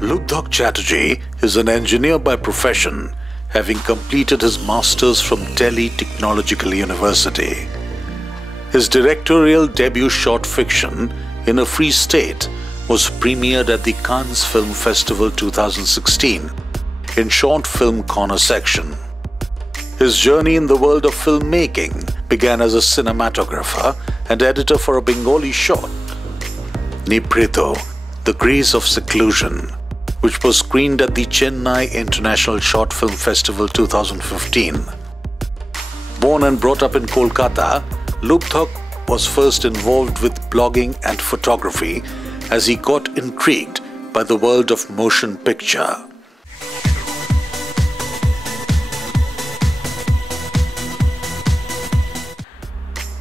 Lubdhak Chatterjee is an engineer by profession, having completed his masters from Delhi Technological University. His directorial debut short fiction, In a Free State, was premiered at the Cannes Film Festival 2016 in Short Film Corner section. His journey in the world of filmmaking began as a cinematographer and editor for a Bengali short, Nibhrito, The Grays of Seclusion, which was screened at the Chennai International Short Film Festival 2015. Born and brought up in Kolkata, Lubdhak was first involved with blogging and photography as he got intrigued by the world of motion picture.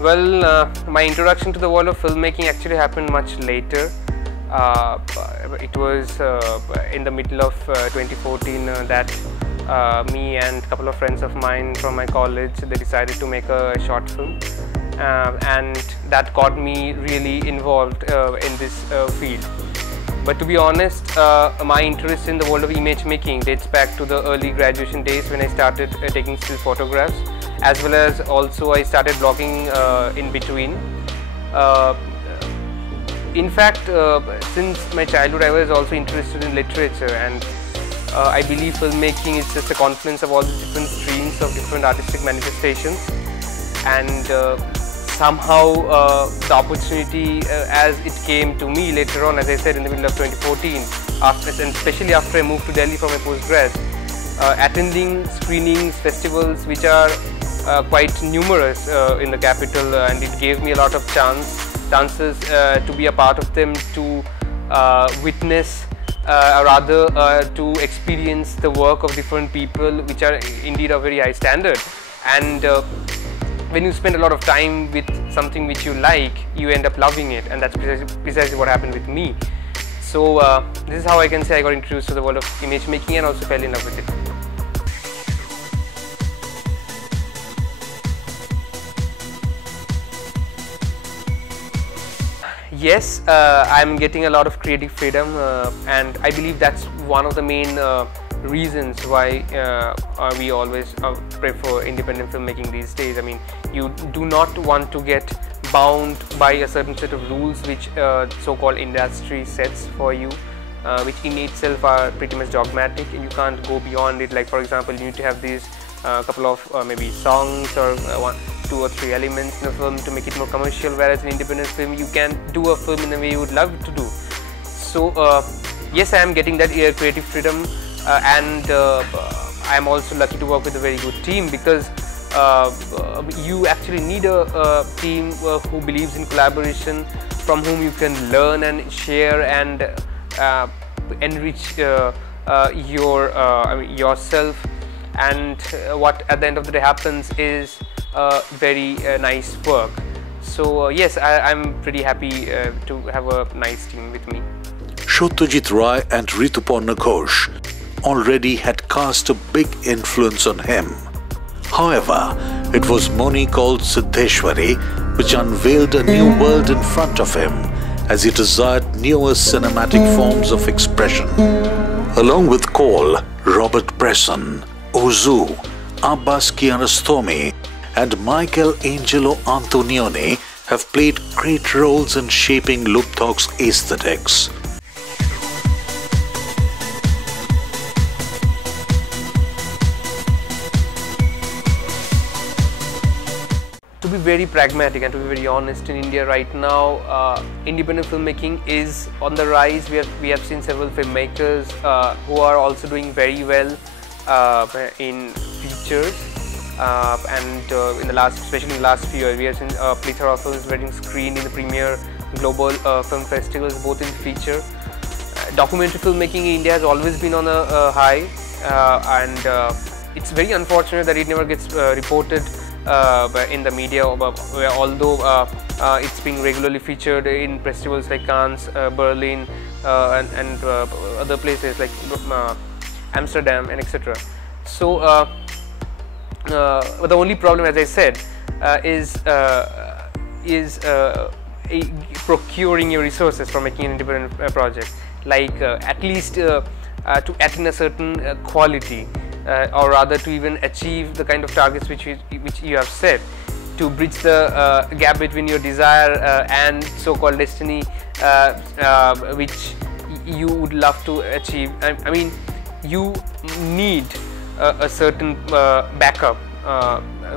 Well, my introduction to the world of filmmaking actually happened much later. It was in the middle of 2014 that me and a couple of friends of mine from my college, they decided to make a short film, and that got me really involved in this field. But to be honest, my interest in the world of image making dates back to the early graduation days when I started taking still photographs, as well as also I started blogging in between. In fact, since my childhood I was also interested in literature, and I believe filmmaking is just a confluence of all the different streams of different artistic manifestations, and somehow the opportunity as it came to me later on, as I said, in the middle of 2014, and especially after I moved to Delhi for my postgrad, attending screenings, festivals which are quite numerous in the capital, and it gave me a lot of chances to be a part of them, to witness or rather to experience the work of different people which are indeed of very high standard. And when you spend a lot of time with something which you like, you end up loving it, and that's precisely what happened with me. So this is how I can say I got introduced to the world of image making and also fell in love with it. Yes, I'm getting a lot of creative freedom, and I believe that's one of the main reasons why we always prefer independent filmmaking these days. I mean, you do not want to get bound by a certain set of rules which so-called industry sets for you, which in itself are pretty much dogmatic, and you can't go beyond it. Like, for example, you need to have these couple of maybe songs or 2 or 3 elements in a film to make it more commercial, whereas in independent film you can do a film in the way you would love to do. So yes, I am getting that creative freedom, and I am also lucky to work with a very good team, because you actually need a team who believes in collaboration, from whom you can learn and share and enrich yourself, and what at the end of the day happens is very nice work. So yes, I'm pretty happy to have a nice team with me. Satyajit Ray and Rituparno Ghosh already had cast a big influence on him. However, it was movie called Siddheswari which unveiled a new world in front of him as he desired newer cinematic forms of expression. Along with Kaul, Robert Bresson, Ozu, Abbas Kiarastomi and Michaelangelo Antoninio have played great roles in shaping Lubdhak's aesthetics. To be very pragmatic and to be very honest, in India right now, independent filmmaking is on the rise. We have seen several filmmakers who are also doing very well in features, and especially in the last few years, we have seen a plethora of films getting screened in the premier global film festivals, both in feature. Documentary filmmaking in India has always been on a high, and it's very unfortunate that it never gets reported in the media, although it's being regularly featured in festivals like Cannes, Berlin, and other places like Amsterdam and etc. So but the only problem, as I said, is is procuring your resources for making an independent project, like at least to attain a certain quality, or rather to even achieve the kind of targets which you have set, to bridge the gap between your desire and so-called destiny, which you would love to achieve. I mean, you need a certain backup,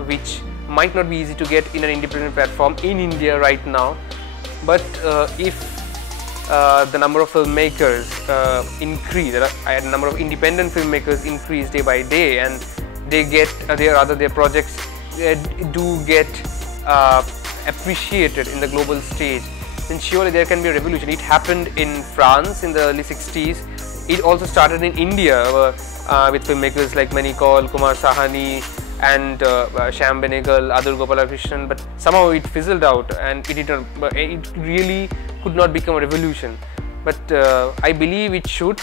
which might not be easy to get in an independent platform in India right now. But if the number of filmmakers increase, the number of independent filmmakers increase day by day, and they get their projects do get appreciated in the global stage, then surely there can be a revolution. It happened in France in the early 60s. It also started in India with filmmakers like Kaul, Kumar Sahani, and Shyam Benegal, Adur Gopalakrishnan, but somehow it fizzled out, and it really could not become a revolution. But I believe it should.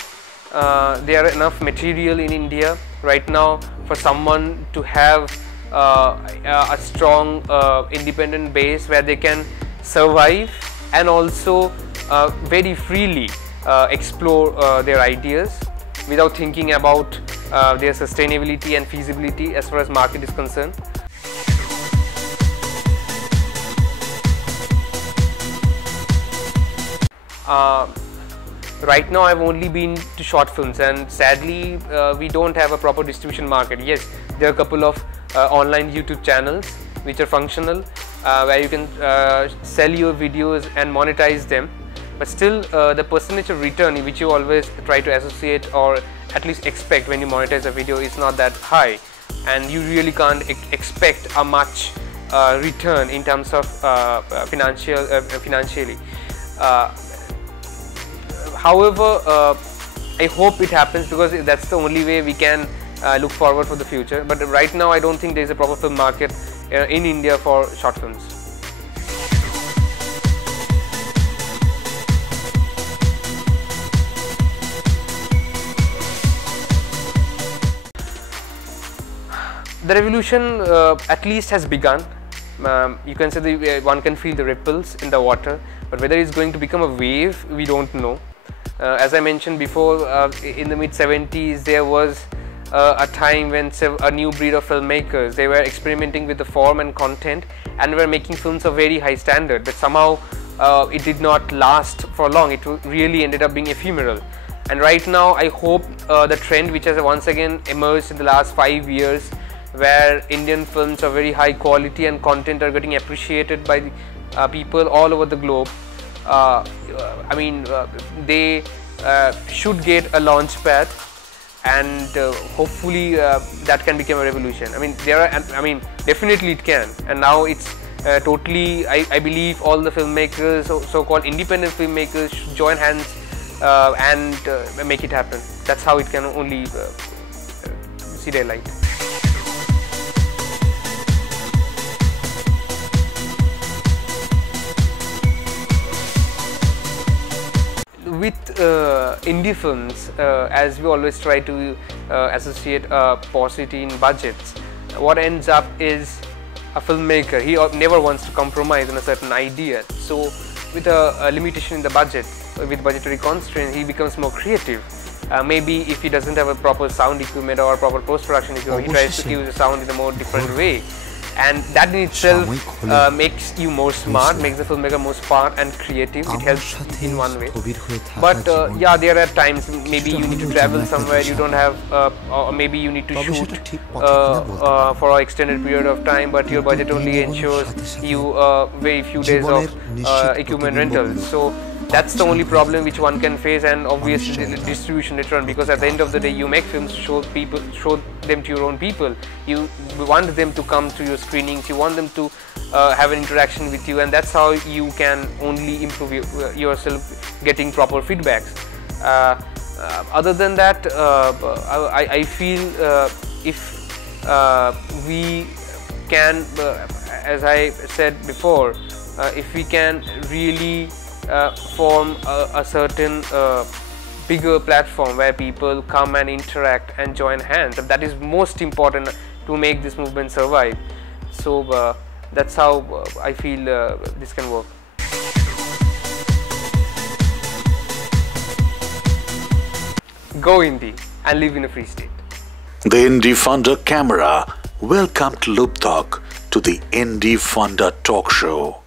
There are enough material in India right now for someone to have a strong independent base where they can survive and also very freely explore their ideas without thinking about their sustainability and feasibility as far as market is concerned. Right now I've only been to short films, and sadly we don't have a proper distribution market. Yes, there are a couple of online YouTube channels which are functional, where you can sell your videos and monetize them, but still the percentage of return which you always try to associate or at least expect when you monetize a video is not that high, and you really can't expect a much return in terms of financially. However, I hope it happens, because that's the only way we can look forward for the future. But right now I don't think there is a proper film market in India for short films. The revolution at least has begun. You can say one can feel the ripples in the water, but whether it's going to become a wave, we don't know. As I mentioned before, in the mid-70s there was a time when a new breed of filmmakers, they were experimenting with the form and content and were making films of very high standard, but somehow it did not last for long. It really ended up being ephemeral. And right now I hope the trend which has once again emerged in the last 5 years, where Indian films of very high quality and content are getting appreciated by people all over the globe. I mean, they should get a launch pad, and hopefully that can become a revolution. I mean, definitely it can, and now it's totally, I believe all the filmmakers, so-called independent filmmakers, should join hands and make it happen. That's how it can only see daylight. With indie films, as we always try to associate paucity in budgets, what ends up is a filmmaker, he never wants to compromise on a certain idea. So with a limitation in the budget, with budgetary constraints, he becomes more creative. Maybe if he doesn't have a proper sound equipment or proper post-production equipment, he tries to use the sound in a more different way. And that in itself makes you more smart, makes the filmmaker more smart and creative. It helps in one way. But yeah, there are times maybe you need to travel somewhere, you don't have, or maybe you need to shoot for an extended period of time, but your budget only ensures you very few days of equipment rental. So that's the only problem which one can face, and obviously the distribution return, because at the end of the day you make films to show them to your own people. You want them to come to your screenings, you want them to have an interaction with you, and that's how you can only improve yourself, getting proper feedbacks. Other than that, I feel if we can, as I said before, if we can really form a certain bigger platform where people come and interact and join hands, that is most important to make this movement survive. So That's how I feel this can work. Go indie and live in a free state. The Indie Funda camera welcomed Lubdhak to the Indie Funda talk show.